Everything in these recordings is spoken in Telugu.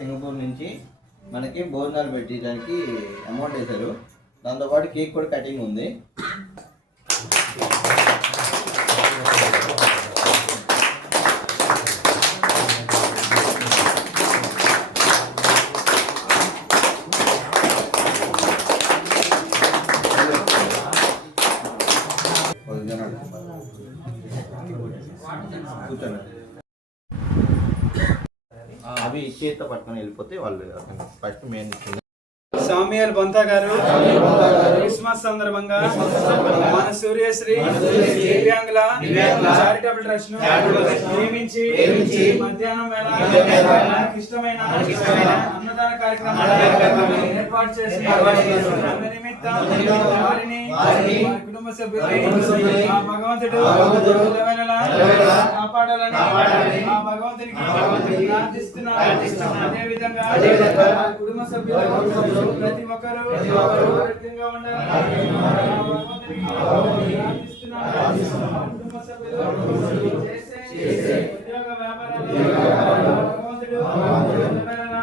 సింగపూర్ నుంచి మనకి భోజనాలు పెట్టడానికి అమౌంట్ వేశారు. దాంతోపాటు కేక్ కూడా కటింగ్ ఉంది. కూర్చోండి. అవి చేతితో పట్టుకొని వెళ్ళిపోతే వాళ్ళు ఫస్ట్ మెయిన్ సామ్యుయల్ బొంతా గారు. క్రిస్మస్ సందర్భంగా మన సూర్యశ్రీ దివ్యాంగుల చారిటబుల్ ట్రస్ట్ను నియమించి మధ్యాహ్నం వేళ మనకి ఇష్టమైన అన్నదాన కార్యక్రమం ఏర్పాటు చేసి నిమిత్తం వారిని వారి కుటుంబ సభ్యులు ఆ భగవంతుడు ఎల్లవేళలా కాపాడాలని ఆ భగవంతునికి ప్రార్థిస్తున్నాను అదే విధంగా వారి కుటుంబ సభ్యులు ప్రతి ఒక్కరూ ఆరోగ్యంగా ఉండాలని ఆ భగవంతునికి ప్రార్థిస్తున్నాను. ఆ కుటుంబ సభ్యులు చేసే ఉద్యోగ వ్యాపారాలు భగవంతుడు ఎల్లవేళలా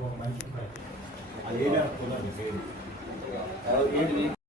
you sir thank you